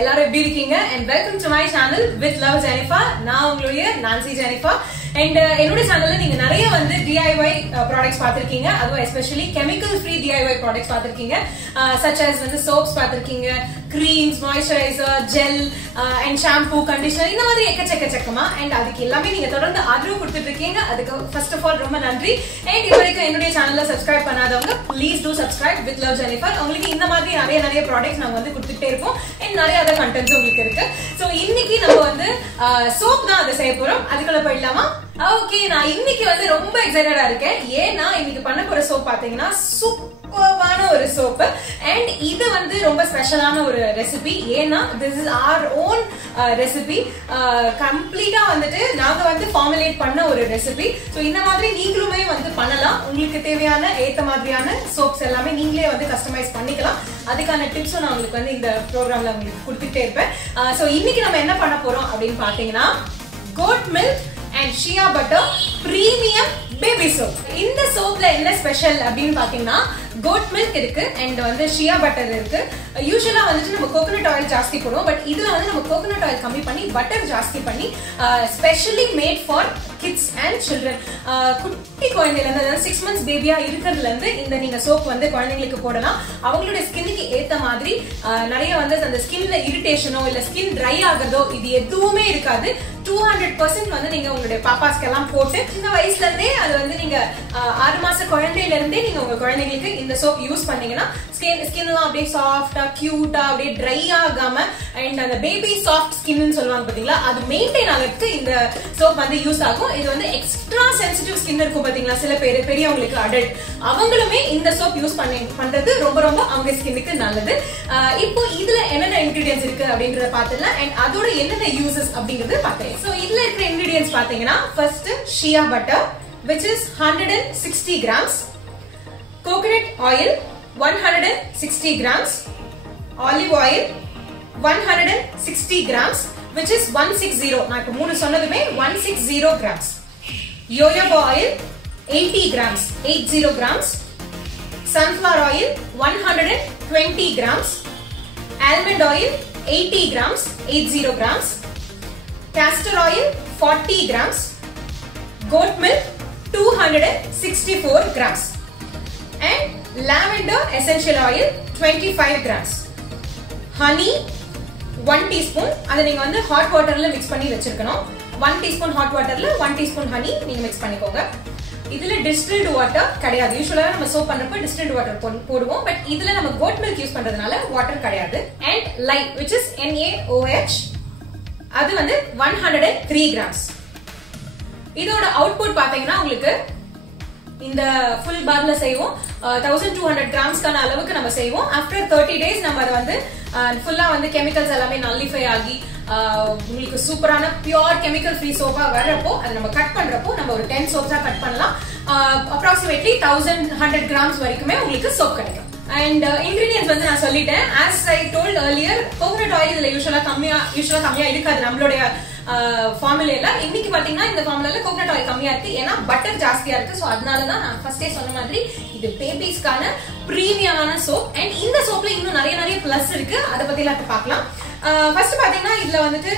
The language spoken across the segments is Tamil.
எல்லாரும் எப்படி இருக்கீங்க? And welcome to my channel with love Jenifer. நான் உங்களுடைய நான்சி ஜெனிஃபர். And என்னோட சேனல்ல நீங்க நிறைய வந்து DIY products பார்த்திருக்கீங்க. அதுவும் especially chemical free DIY products பார்த்திருக்கீங்க. Such as வந்து soaps பார்த்திருக்கீங்க, creams, moisturizer, gel and shampoo, conditioner இந்த மாதிரி எக்கச்சக்கமா. And அதுக்கு எல்லாமே நீங்க தொடர்ந்து ஆதரவு கொடுத்துட்டு இருக்கீங்க. அதுக்கு first of all ரொம்ப நன்றி. And இதுவரைக்கும் என்னோட சேனல்ல subscribe பண்ணாதவங்க please do subscribe with love Jenifer. உங்களுக்கு இந்த மாதிரி நிறைய products நாங்க வந்து கொடுத்துட்டே இருப்போம். And நிறைய other contents உங்களுக்கு இருக்கு. So இன்னைக்கு நம்ம வந்து soap தான் அதை செய்ய போறோம். அதுக்குள்ள போயிடலாமா? ஓகே, நான் இன்னைக்கு வந்து ரொம்ப எக்ஸைட்டடா இருக்கேன். ஏன்னா இன்னைக்கு பண்ண போற சோப் பாத்தீங்கன்னா சூப்பரான ஒரு சோப். அண்ட் இது வந்து ரொம்ப ஸ்பெஷலான ஒரு ரெசிபி. ஏன்னா this is our own recipe. கம்ப்ளீட்டா வந்துட்டு நாங்க வந்து ஃபார்முலேட் பண்ண ஒரு ரெசிபி. ஸோ இந்த மாதிரி நீங்களுமே வந்து பண்ணலாம். உங்களுக்கு தேவையான ஏத்த மாதிரியான சோப்ஸ் எல்லாமே நீங்களே வந்து கஸ்டமைஸ் பண்ணிக்கலாம். அதுக்கான டிப்ஸும் நான் உங்களுக்கு வந்து இந்த ப்ரோக்ராம்ல உங்களுக்கு கொடுத்துட்டே இருப்பேன். ஸோ இன்னைக்கு நம்ம என்ன பண்ண போறோம் அப்படின்னு பாத்தீங்கன்னா goat milk and shea butter premium baby soap. இந்த சோப்ல என்ன ஸ்பெஷல் அப்படின்னு பாத்தீங்கன்னா goat milk இருக்கு and வந்து shea butter இருக்கு. யூசுவலா வந்துட்டு நம்ம coconut oil ஜாஸ்தி போடுவோம், பட் இதுல வந்து நம்ம coconut oil கம்மி பண்ணி பட்டர் ஜாஸ்தி பண்ணி specially made for kids and children. குட்டி குழந்தைல இருந்து, அதாவது 6 months பேபியா இருக்கிறதுல இருந்து இந்த நீங்க சோப் வந்து குழந்தைங்களுக்கு போடலாம். அவங்களுடைய ஸ்கின்னுக்கு ஏத்த மாதிரி நிறைய வந்து அந்த ஸ்கின்ல இரிட்டேஷனோ இல்ல ஸ்கின் ட்ரை ஆகுறதோ இது எதுவுமே இருக்காது. 200% வந்து நீங்க உங்களுடைய பாப்பாஸ்க்கு எல்லாம் போட்டு இந்த வயசுல இருந்தே அது வந்து நீங்க 6 மாச குழந்தையில இருந்தே நீங்க உங்க குழந்தைங்களுக்கு இந்த சோப் யூஸ் பண்ணீங்கன்னா ஸ்கின் எல்லாம் அப்படியே சாஃப்டா கியூட்டா அப்படியே ட்ரை ஆகாம அண்ட் அந்த பேபி சாஃப்ட் ஸ்கின்னு சொல்லுவாங்க பாத்தீங்களா, அது மெயின்டைன் ஆகிறதுக்கு இந்த சோப் வந்து யூஸ் ஆகும். இது வந்து எக்ஸ்ட்ரா சென்சிட்டிவ் ஸ்கின் இருக்கும் பாத்தீங்களா, சில பேர் பெரியவங்களுக்கு அடல்ட் அவங்களுமே இந்த சோப் யூஸ் பண்றது ரொம்ப அவங்க ஸ்கின்னுக்கு நல்லது. இப்போ இதுல என்னென்ன இன்கிரிடியன்ஸ் இருக்கு அப்படிங்கறத பாத்துக்கலாம். அண்ட் அதோட என்னென்ன யூசஸ் அப்படிங்கறது பாக்கலாம். சோ இதுல இருக்கிற இன்கிரிடியன்ஸ் பாத்தீங்கன்னா first shea butter which is 160 grams, coconut oil 160 grams, olive oil 160 grams which is 160. நான் இப்ப மூணு சொன்னதுமே 160 grams. jojoba oil 80 grams, 80 grams. sunflower oil 120 grams, almond oil 80 grams, 80 grams. castor oil 40 grams, goat milk 264 grams and lavender essential oil 25 grams. honey 1 teaspoon. அதை நீங்க வந்து hot waterல mix பண்ணி வெச்சிருக்கணும். 1 teaspoon hot waterல 1 teaspoon honey நீங்க mix பண்ணிக்கோங்க. இதுல distilled water கிடையாது. யூசுவலா நம்ம சோப் பண்றப்ப distilled water போடுவோம், பட் இதுல நம்ம goat milk யூஸ் பண்றதுனால வாட்டர் கிடையாது. and lye which is NaOH, அது வந்து 103 grams. இதோட அவுட்புட் பாத்தீங்கன்னா உங்களுக்கு இந்த ஃபுல் பார்ல செய்வோம் 1200 கிராம்ஸ்க்கான அளவுக்கு நம்ம செய்வோம். ஆஃப்டர் 30 days நம்ம அதை வந்து ஃபுல்லா வந்து கெமிக்கல்ஸ் எல்லாமே நல்லிஃபை ஆகி உங்களுக்கு சூப்பரான பியூர் கெமிக்கல் ஃப்ரீ சோப்பா வர்றப்போ அதை நம்ம கட் பண்றப்போ நம்ம ஒரு 10 சோப்ஸா கட் பண்ணலாம். அப்ராக்சிமேட்லி 1100 கிராம்ஸ் வரைக்குமே உங்களுக்கு சோப் கிடைக்கும். அண்ட் இன்கிரிடியன்ஸ் வந்து நான் சொல்லிட்டேன். As I told earlier, coconut oil இதுல யூசுவலா கம்மியா இருக்காது நம்மளுடைய ஃபார்முலேல. இன்னைக்கு பாத்தீங்கன்னா இந்த ஃபார்முலால கோகனட் ஆயில் கம்மியா இருக்கு, ஏன்னா பட்டர் ஜாஸ்தியா இருக்கு. சோ அதனாலதான் நான் ஃபர்ஸ்டே சொன்ன மாதிரி இது பேபிஸ்க்கான பிரீமியமான சோப். அண்ட் இந்த சோப்ல இன்னும் நிறைய பிளஸ் இருக்கு, அதை பத்தி எல்லாம் பார்க்கலாம். ஃபர்ஸ்ட் பாத்தீங்கன்னா இதுல வந்துட்டு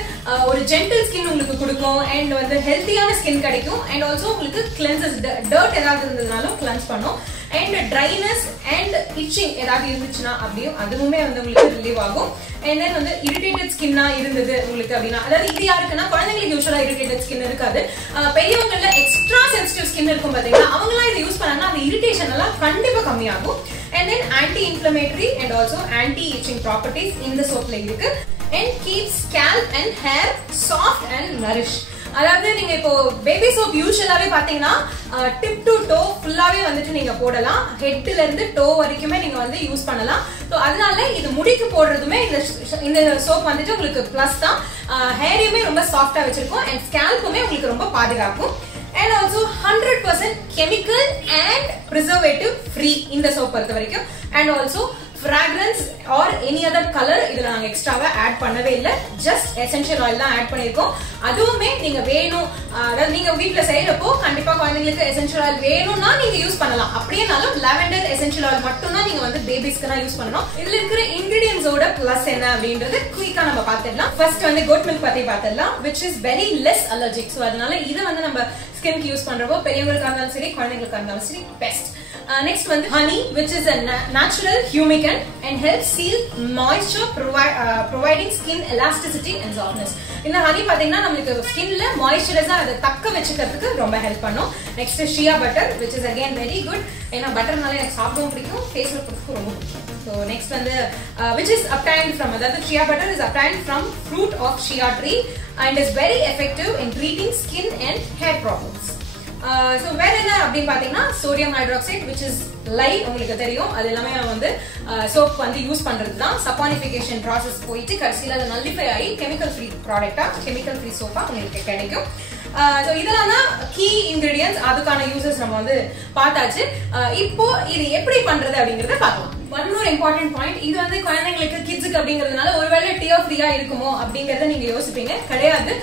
ஒரு ஜென்டில் ஸ்கின் உங்களுக்கு கொடுக்கும் அண்ட் வந்து ஹெல்த்தியான ஸ்கின் கிடைக்கும். அண்ட் ஆல்சோ உங்களுக்கு கிளென்சஸ், டர்ட் ஏதாவது இருந்ததுனாலும் கிளென்ஸ் பண்ணும். அண்ட் ட்ரைனஸ் அண்ட் இச்சிங் ஏதாவது இருந்துச்சுன்னா அப்படியும் அதுவுமே வந்து உங்களுக்கு ரிலீவ் ஆகும். அண்ட் தென் வந்து இரிட்டேட்டட் ஸ்கின்னா இருந்தது உங்களுக்கு அப்படின்னா, அதாவது இது யாருக்குன்னா குழந்தைங்களுக்கு யூஸ்வலா இரிட்டேட்டட் ஸ்கின் இருக்காது, பெரியவங்கல எக்ஸ்ட்ரா சென்சிட்டிவ் ஸ்கின் இருக்கும் பாத்தீங்கன்னா அவங்களாம் இதை யூஸ் பண்ணாங்கன்னா அந்த இரிட்டேஷன் எல்லாம் கண்டிப்பா கம்மியாகும். and then anti-inflammatory and also anti-itching properties இந்த சோப்ல இருக்கு. and keeps scalp and hair soft and nourished. அதாவது நீங்க இப்போ பேபி சோப் யூசுவலாவே பாத்தீங்கன்னா டிப் டு டோ ஃபுல்லாவே வந்துட்டு நீங்க போடலாம். ஹெட்ல இருந்து டோ வரைக்குமே நீங்க வந்து யூஸ் பண்ணலாம். சோ அதனால இது முடிக்கு போடுறதுமே இந்த சோப் வந்துட்டு உங்களுக்கு பிளஸ் தான். ஹேரையுமே ரொம்ப சாஃப்டா வச்சிருக்கும் அண்ட் ஸ்கேல்புமே உங்களுக்கு ரொம்ப பாதுகாக்கும். and also 100% chemical and preservative free இந்த சோப் பொறுத்த வரைக்கும். and also fragrance or any other color இதுல நாங்க எக்ஸ்ட்ராவா ஆட் பண்ணவே இல்ல. ஜஸ்ட் எசென்ஷியல் ஆயில் தான் ஆட் பண்ணிருக்கோம். அதுவுமே நீங்க வேணும், அதாவது நீங்க வீட்ல செய்யறப்போ கண்டிப்பா குழந்தைங்களுக்கு எசென்ஷியல் ஆயில் வேணும்னா நீங்க யூஸ் பண்ணலாம். அப்படியேனாலும் லாவெண்டர் எசென்ஷியல் ஆயில் மட்டும் தான் நீங்க வந்து பேபிஸ்க்கு தான் யூஸ் பண்ணணும். இதுல இருக்கிற இன்கிரிடியன்ட்ஸோட பிளஸ் என்ன அப்படின்றது குயிக்கா நம்ம பார்த்துடலாம். ஃபர்ஸ்ட் வந்து கோட் மில்க் பத்தி பார்த்துடலாம், which is very less allergic. So அதனால இத வந்து நம்ம ஸ்கின்க்கு யூஸ் பண்றப்போ பெரியவங்களுக்கா இருந்தாலும் சரி குழந்தைங்களுக்கா இருந்தாலும் சரி best. Next one, honey, which is a natural humectant and helps seal moisture, providing skin elasticity and softness. இந்த honey பாத்தீங்கன்னா நமக்கு ஸ்கின்ல மாய்ஸ்சரைசர் அதை தக்க வச்சுக்கிறதுக்கு ரொம்ப ஹெல்ப் பண்ணும். Next is shea butter, which is again very good. ஏன்னா பட்டர்னால எனக்கு சாப்பிடவும் பிடிக்கும், ஃபேஸ்ல போடுறதுக்கு ரொம்ப பிடிக்கும். So next வந்து which is obtained from, அதாவது shea butter is obtained from fruit of shea tree and is very effective in treating skin and hair problems. So வேற என்ன அப்படின்னு பாத்தீங்கன்னா சோடியம் ஹைட்ராக்சைடு, which is லை, உங்களுக்கு தெரியும். அது எல்லாமே வந்து சோப் வந்து யூஸ் பண்றது தான். சப்பானிஃபிகேஷன் ப்ராசஸ் போயிட்டு கடைசியில் அது நல்லிஃபை ஆகி கெமிக்கல் ஃப்ரீ ப்ராடக்டா, கெமிக்கல் ஃப்ரீ சோப்பா உங்களுக்கு கிடைக்கும். So இதெல்லாம் தான் கீ இன்கிரிடியன்ட்ஸ். அதுக்கான யூசஸ் நம்ம வந்து பார்த்தாச்சு. இப்போ இது எப்படி பண்றது அப்படிங்கறத பார்க்கலாம். ஒன் மோர் இம்பார்ட்டன்ட் பாயிண்ட், இது வந்து குழந்தைங்களுக்கு கிட்ஸுக்கு அப்படிங்கிறதுனால ஒருவேளை டியர் ஃப்ரீயா இருக்குமோ அப்படிங்கறத நீங்க யோசிப்பீங்க. கிடையாது.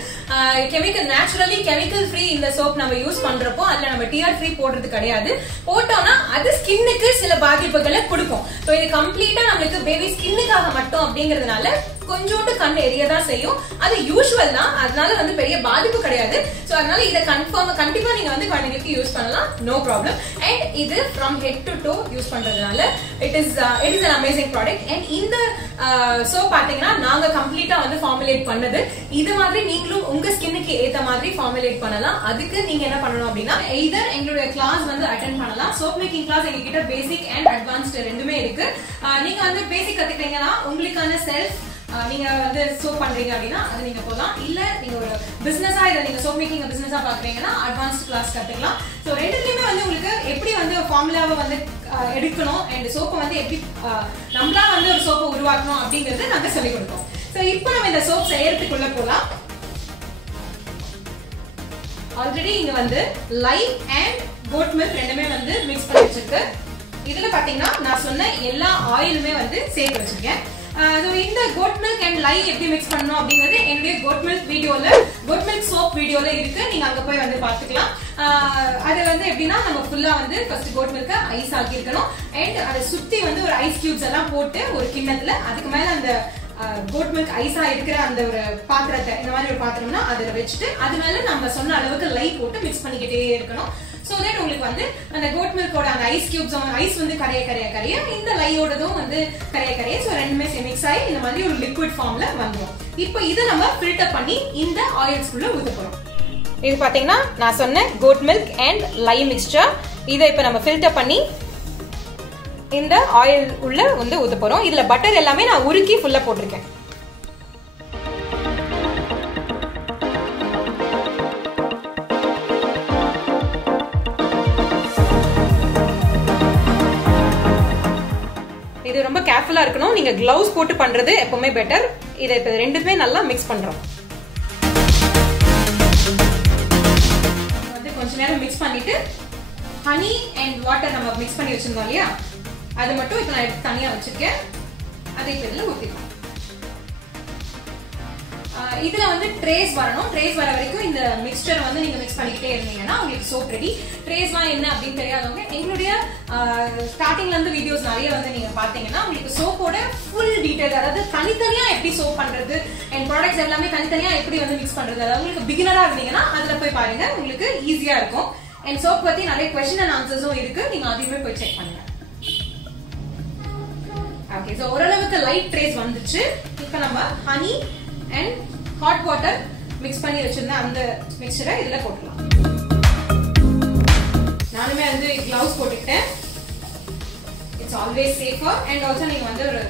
கெமிக்கல் நேச்சுரலி கெமிக்கல் ஃப்ரீ இந்த சோப் நம்ம யூஸ் பண்றப்போ அதுல நம்ம டியர் ஃப்ரீ போடுறது கிடையாது. போட்டோம்னா அது ஸ்கின்னுக்கு சில பாதிப்புகளை கொடுக்கும். ஸோ இது கம்ப்ளீட்டா நம்மளுக்கு பேபி ஸ்கின்னுக்காக மட்டும் அப்படிங்கறதுனால கொஞ்சோண்டு கண் எரியதான் செய்யும். அது யூசுவல் தான், அதனால வந்து பெரிய பாதிப்பு கிடையாது. சோ அதனால இத கண்டிப்பா நீங்க வந்து குழந்தைங்களுக்கு யூஸ் பண்ணலாம், நோ ப்ராப்ளம். அண்ட் இது from head to toe use பண்றதுனால it is an amazing product. and இந்த சோப் பாத்தீங்கன்னா நாங்க கம்ப்ளீட்டா வந்து ஃபார்முலேட் பண்ணது. இது மாதிரி நீங்களும் உங்க ஸ்கின்னுக்கு ஏத்த மாதிரி ஃபார்முலேட் பண்ணலாம். அதுக்கு நீங்க என்ன பண்ணணும் அப்படின்னா either எங்களுடைய கிளாஸ் வந்து அட்டெண்ட் பண்ணலாம். சோப் மேக்கிங் கிளாஸ் எங்க கிட்ட பேசிக் அண்ட் அட்வான்ஸ்ட் ரெண்டுமே இருக்கு. நீங்க வந்து பேசிக் கத்துக்கிட்டீங்கன்னா உங்களுக்கான செல்ஃப் நீங்க வந்து சோப் பண்றீங்க அப்படின்னா அது நீங்க போகலாம். இல்ல நீங்க ஒரு பிசினஸா இதை நீங்க சோப் மேக்கிங் பிசினஸா பாக்குறீங்கன்னா அட்வான்ஸ்ட் கிளாஸ் கத்துக்கலாம். சோ ரெண்டுலயுமே வந்து உங்களுக்கு எப்படி வந்து ஃபார்முலாவை வந்து எடுக்கணும் அண்ட் சோப்பை வந்து எப்படி நம்மளா வந்து ஒரு சோப்பை உருவாக்கணும் அப்படிங்கறது நாங்க சொல்லிக் கொடுப்போம். சோ இப்போ நம்ம இந்த சோப் செய்யறதுக்குள்ள போலாம். ஆல்ரெடி இங்க வந்து லைம் அண்ட் கோட் மில்க் ரெண்டுமே வந்து மிக்ஸ் பண்ணி வச்சிருக்கு. இதுல பாத்தீங்கன்னா நான் சொன்ன எல்லா ஆயிலுமே வந்து சேர்த்து வச்சிருக்கேன். இந்த கோட் மில்க் அண்ட் லை எப்படி மிக்ஸ் பண்ணணும் அப்படிங்கிறது என்னுடைய கோட் மில்க் வீடியோல, கோட் மில்க் சோப் வீடியோல இருக்கு. நீங்க அங்க போய் வந்து பாத்துக்கலாம். அது வந்து எப்படின்னா நம்ம ஃபுல்லா வந்து ஃபர்ஸ்ட் கோட் மில்க ஐஸ் ஆக்கி இருக்கணும். அண்ட் அதை சுத்தி வந்து ஒரு ஐஸ் கியூப்ஸ் எல்லாம் போட்டு ஒரு கிண்ணத்துல, அதுக்கு மேல அந்த கோட் மில்க் ஐஸா இருக்கிற அந்த ஒரு பாத்திரத்தை, இந்த மாதிரி ஒரு பாத்திரம்னா அதுல வச்சுட்டு அது மேல நம்ம சொன்ன அளவுக்கு லை போட்டு மிக்ஸ் பண்ணிக்கிட்டே இருக்கணும். சோ தட் உங்களுக்கு வந்து அந்த கோட் மில்கோட அந்த ஐஸ் கியூப்ஸ் ஐஸ் வந்து கரைய இந்த லையோடதும் வந்து கரைய சோ ரெண்டுமே மிக்ஸ் ஆகி இந்த மாதிரி ஒரு லிக்விட் ஃபார்ம்ல வந்துடும். இப்போ இதை நம்ம ஃபில்டர் பண்ணி இந்த ஆயில்ஸ்குள்ள ஊத்த போறோம். இது பாத்தீங்கன்னா நான் சொன்ன goat milk and lye mixture. இதை இப்போ நம்ம ஃபில்டர் பண்ணி இந்த ஆயில் உள்ள வந்து ஊத்த போறோம். இதுல பட்டர் எல்லாமே நான் உருக்கி ஃபுல்லா போட்டிருக்கேன். இது ரொம்ப கேர்ஃபுல்லா இருக்கணும். நீங்க கிளவுஸ் போட்டு பண்றது எப்பவுமே பெட்டர். இதை இப்போ ரெண்டுமே நல்லா மிக்ஸ் பண்றோம். வந்து கொஞ்ச நேரம் மிக்ஸ் பண்ணிட்டு ஹனி அண்ட் வாட்டர் நம்ம மிக்ஸ் பண்ணி வச்சிருந்தோம் இல்லையா, அது மட்டும் இப்போ நான் எடுத்து தனியா வச்சிருக்கேன். அதை இப்போ இதுல ஊத்திக்கலாம். இதுல வந்து ட்ரேஸ் வரணும். ட்ரேஸ் வர வரைக்கும் இந்த மிக்ஸ்சர் வந்து நீங்க மிக்ஸ் பண்ணிக்கிட்டே இருந்தீங்கன்னா உங்களுக்கு சோப் ரெடி. ட்ரேஸ்லாம் என்ன அப்படின்னு தெரியாதவங்க எங்களுடைய ஸ்டார்டிங்ல இருந்து வீடியோஸ் நிறைய வந்து நீங்க பாத்தீங்கன்னா உங்களுக்கு சோப்போட ஃபுல் டீடைல், அதாவது தனித்தனியா எப்படி சோப் பண்றது அண்ட் ப்ராடக்ட்ஸ் எல்லாமே தனித்தனியா எப்படி வந்து மிக்ஸ் பண்றது, அதாவது உங்களுக்கு பிகினரா இருந்தீங்கன்னா அதுல போய் பாருங்க, உங்களுக்கு ஈஸியா இருக்கும். அண்ட் சோப் பத்தி நிறைய क्वेश्चन அண்ட் ஆன்சர்ஸும் இருக்கு, நீங்க அதையுமே போய் செக் பண்ணுங்க. ஓகே, சோ ஓரளவுக்கு லைட் ட்ரேஸ் வந்துச்சு. இப்போ நம்ம honey and hot water mix பண்ணி வச்சிருந்த அந்த மிக்சரை இதுல போடலாம். நானுமே வந்து கிளவுஸ் போட்டுக்கிட்டேன். It's always safer. And also நீங்க வந்து ஒரு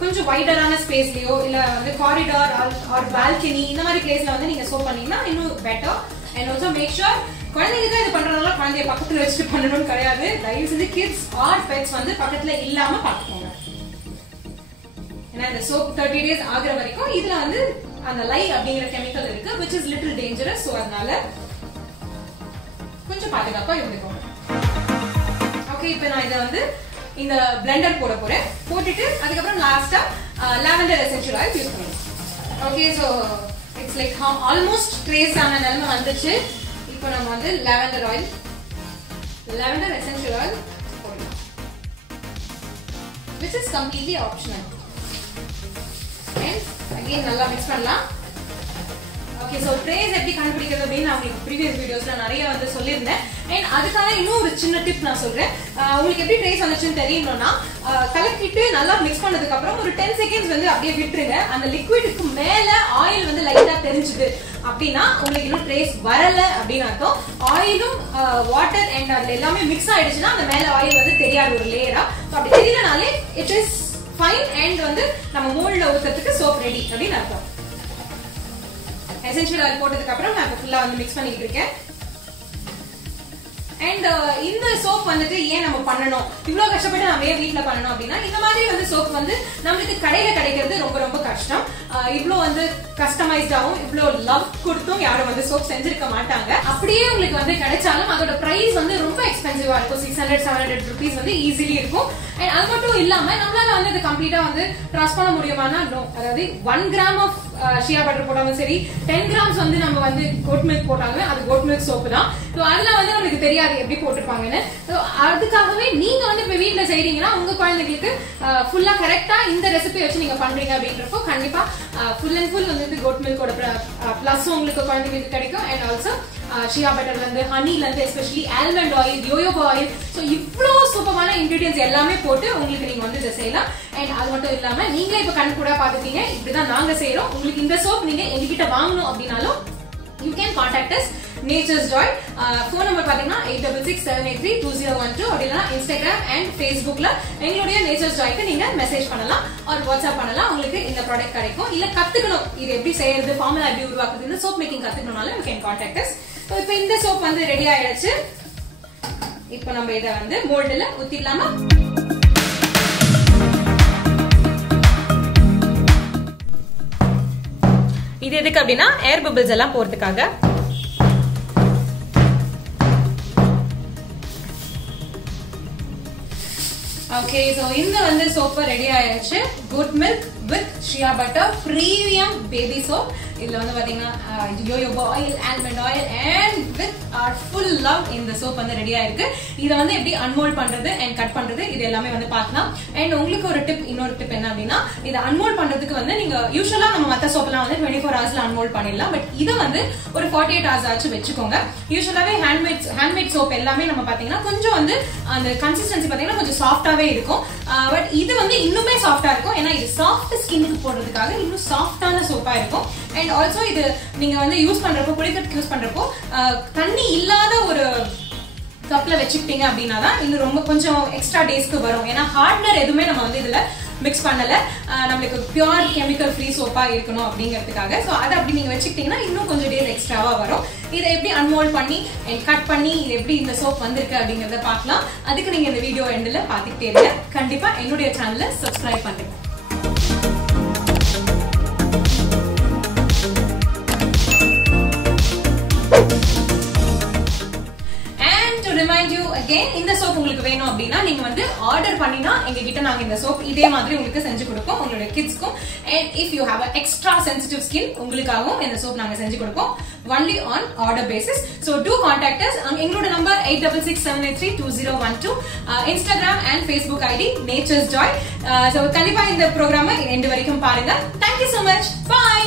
கொஞ்சம் வைடரான ஸ்பேஸ்லயோ இல்ல வந்து காரிடார் ஆர் பால்கனி இந்த மாதிரி பிளேஸ்ல வந்து நீங்க சோப் பண்ணீங்கன்னா இன்னும் better. And also make sure குழந்தைங்களுக்கு இது பண்றதுனால குழந்தைய பக்கத்துல வச்சுட்டு பண்ணணும்னு கிடையாது. தயவு செஞ்சு கிட்ஸ் ஆர் பெட்ஸ் வந்து பக்கத்துல இல்லாம பாத்துக்கோங்க. ஏன்னா இந்த சோப் 30 days ஆகுற வரைக்கும் இதுல வந்து அந்த லை அப்படிங்கிற கெமிக்கல் இருக்கு, which is little dangerous. So அதனால கொஞ்சம் பாதுகாப்பா இருந்துக்கோங்க. ஓகே, இப்போ நான் இதை வந்து இந்த பிளெண்டர் போட போறேன். போட்டுட்டு அதுக்கப்புறம் லாஸ்டா லாவெண்டர் எசென்ஷியல் ஆயில் யூஸ் பண்ணுவேன். Okay, so it's like almost trace ஆன நிலைமை வந்துச்சு. இப்போ நம்ம வந்து லாவெண்டர் எசென்ஷியல் ஆயில் போடலாம், which is completely optional. And again நல்லா மிக்ஸ் பண்ணலாம். ஓகே, சோ ட்ரேஸ் எப்படி கண்டுபிடிக்கிறது அப்படின்னு நான் உங்களுக்கு ப்ரீவியஸ் வீடியோஸ்ல நிறைய வந்து சொல்லியிருந்தேன். அண்ட் அதுக்காக இன்னும் ஒரு சின்ன டிப் நான் சொல்றேன். உங்களுக்கு எப்படி ட்ரேஸ் வந்துச்சுன்னு தெரியணும்னா கலக்கிட்டு நல்லா மிக்ஸ் பண்ணதுக்கு அப்புறம் ஒரு 10 செகண்ட்ஸ் வந்து அப்படியே விட்டுருங்க. அந்த லிக்விடுக்கு மேல ஆயில் வந்து லைட்டா தெரிஞ்சுது அப்படின்னா உங்களுக்கு இன்னும் ட்ரேஸ் வரல அப்படின்னு அர்த்தம். ஆயிலும் வாட்டர் அண்ட் அதுல எல்லாமே மிக்ஸ் ஆயிடுச்சுன்னா அந்த மேல ஆயில் வந்து தெரியாது ஒரு லேயரா. அப்படி தெரியலனாலே இட் இஸ் ஃபைன் அண்ட் வந்து நம்ம மோல்ட்ல ஊத்துறதுக்கு சோப் ரெடி அப்படின்னு அர்த்தம். எசென்ஷியல் ஆயில் போட்டதுக்கு அப்புறம் நான் ஃபுல்லா வந்து மிக்ஸ் பண்ணிட்டு இருக்கேன். அண்ட் இந்த சோப் வந்துட்டு ஏன் நம்ம பண்ணணும், இவ்வளவு கஷ்டப்பட்டு நம்ம ஏன் வீட்ல பண்ணணும் அப்படின்னா இந்த மாதிரி வந்து சோப் வந்து நம்மளுக்கு கடையில கிடைக்கிறது ரொம்ப ரொம்ப கஷ்டம். இவ்வளவு வந்து கஸ்டமைஸ்டாவும் இவ்வளவு லவ் கொடுத்தும் யாரும் வந்து சோப் செஞ்சிருக்க மாட்டாங்க. அப்படியே உங்களுக்கு வந்து கிடைச்சாலும் அதோட பிரைஸ் வந்து ரொம்ப எக்ஸ்பென்சிவா இருக்கும். 600-700 rupees வந்து ஈஸிலி இருக்கும். அண்ட் அது மட்டும் இல்லாம நம்மளால வந்து இது கம்ப்ளீட்டா வந்து ட்ரஸ்ட் பண்ண முடியுமானா நோ. அதாவது 1 கிராம் ஆஃப் ஷியா பட்டர் போட்டாலும் சரி, 10 கிராம்ஸ் வந்து நம்ம வந்து கோட் மில்க் போட்டாலும் அது கோட் மில்க் சோப்பு தான். ஸோ அதுல வந்து நமக்கு தெரியாது எப்படி போட்டிருப்பாங்கன்னு. அதுக்காகவே நீங்க வந்து இப்ப வீட்டுல செய்றீங்கன்னா உங்க குழந்தைங்களுக்கு ஃபுல்லா கரெக்டா இந்த ரெசிபி வச்சு நீங்க பண்றீங்க அப்படின்றப்போ கண்டிப்பா ஃபுல் அண்ட் ஃபுல் வந்து கோட் மில்கோட பிளஸ் உங்களுக்கு குழந்தைங்களுக்கு கிடைக்கும். அண்ட் ஆல்சோ ஷியா பட்டர்ல இருந்து ஹனில இருந்து எஸ்பெஷலி ஆல்மண்ட் ஆயில், யோயோகா ஆயில், ஸோ இவ்வளவு சூப்பரான இன்கிரீடியன்ஸ் எல்லாமே போட்டு உங்களுக்கு நீங்க வந்து இதை செய்யலாம். அண்ட் அது மட்டும் இல்லாம நீங்களே இப்ப கண் கூட பாத்துக்கீங்க, இப்படிதான் நாங்க செய்யறோம். உங்களுக்கு இந்த சோப் நீங்க எங்ககிட்ட வாங்கணும் அப்படின்னாலும் you can contact us Nature's Joy. phone number பாத்தீங்கன்னா 8667832012 அப்படினா Instagram and Facebookல எங்களுடைய Nature's Joy க்கு நீங்க மெசேஜ் பண்ணலாம் or WhatsApp பண்ணலாம். உங்களுக்கு இந்த ப்ராடக்ட் கிடைக்கும். இல்ல கத்துக்கணும் இது எப்படி செய்யறது, ஃபார்முலா எப்படி உருவாக்குறது, இந்த சோப் மேக்கிங் கத்துக்கணும்னாலும் you can contact us. இப்போ இந்த சோப் வந்து ரெடி ஆயிடுச்சு. இப்போ நம்ம இத வந்து மோல்ட்ல ஊத்திடலாமா? இது எதுக்கு அப்படின்னா ஏர் பபிள்ஸ் எல்லாம் போறதுக்காக. ஓகே, சோ இந்த வந்து சோப் ரெடி ஆயிடுச்சு. Good milk with shea butter premium baby soap. இதுல வந்து பாத்தீங்கன்னா யோயோகா oil, almond oil and with our full love இந்த சோப் வந்து ரெடி ஆயிருக்கு. இதை வந்து எப்படி அன்மோல்ட் பண்றது அண்ட் கட் பண்றது இது எல்லாமே வந்து பார்க்கலாம். அண்ட் உங்களுக்கு ஒரு டிப், இன்னொரு டிப் என்ன அப்படின்னா இதை அன்மோல்ட் பண்றதுக்கு வந்து நீங்க யூஸ்வலா நம்ம மத்த சோப்லாம் வந்து 24 ஹவர்ஸ்ல அன்மோல்ட் பண்ணிடலாம். பட் இதை வந்து ஒரு 48 ஹவர்ஸ் ஆச்சு வச்சுக்கோங்க. யூஸ்வலாவே ஹேண்ட்மேட் சோப் எல்லாமே நம்ம பாத்தீங்கன்னா கொஞ்சம் வந்து அந்த கன்சிஸ்டன்சி பாத்தீங்கன்னா கொஞ்சம் சாஃப்டாவே இருக்கும். பட் இது வந்து இன்னுமே சாஃப்டா இருக்கும். ஏன்னா இது சாஃப்ட் ஸ்கின்னுக்கு போடுறதுக்காக இன்னும் சாஃப்டான சோப்பா இருக்கும். அண்ட் ஆல்சோ இது நீங்க வந்து யூஸ் பண்றப்போ, குளிக்கிறதுக்கு யூஸ் பண்றப்போ தண்ணி இல்லாத ஒரு கப்ல வச்சுக்கிட்டீங்க அப்படின்னா தான் இன்னும் ரொம்ப கொஞ்சம் எக்ஸ்ட்ரா டேஸ்க்கு வரும். ஏன்னா ஹார்ட்னர் எதுவுமே நம்ம வந்து இதுல மிக்ஸ் பண்ணல, நம்மளுக்கு பியூர் கெமிக்கல் ஃப்ரீ சோப்பா இருக்கணும் அப்படிங்கிறதுக்காக. ஸோ அதை அப்படி நீங்க வச்சுக்கிட்டீங்கன்னா இன்னும் கொஞ்சம் டேஸ் எக்ஸ்ட்ராவா வரும். இதை எப்படி அன்மோல்ட் பண்ணி கட் பண்ணி இது எப்படி இந்த சோப் வந்திருக்கு அப்படிங்கறத பார்க்கலாம். அதுக்கு நீங்க இந்த வீடியோ எண்ட்ல பாத்துக்கிட்டே இருங்க. கண்டிப்பா என்னுடைய சேனலை சப்ஸ்கிரைப் பண்ணுங்க. Remind you again, இந்த சோப் உங்களுக்கு வேணும் அப்படின்னா நீங்க வந்து ஆர்டர் பண்ணினா எங்க கிட்ட நாங்க இந்த சோப் இதே மாதிரி உங்களுக்கு செஞ்சு கொடுப்போம் உங்களுடைய கிட்ஸ்க்கும். and if you have a extra sensitive skin உங்களுக்காகவும் இந்த சோப் நாங்க செஞ்சு கொடுப்போம் only on order basis. so do contact us. எங்களோட number 8667832012, Instagram and Facebook ID Nature's Joy. so கண்டிப்பா இந்த ப்ரோக்ராமை எண்டு வரைக்கும் பாருங்க. thank you so much. bye.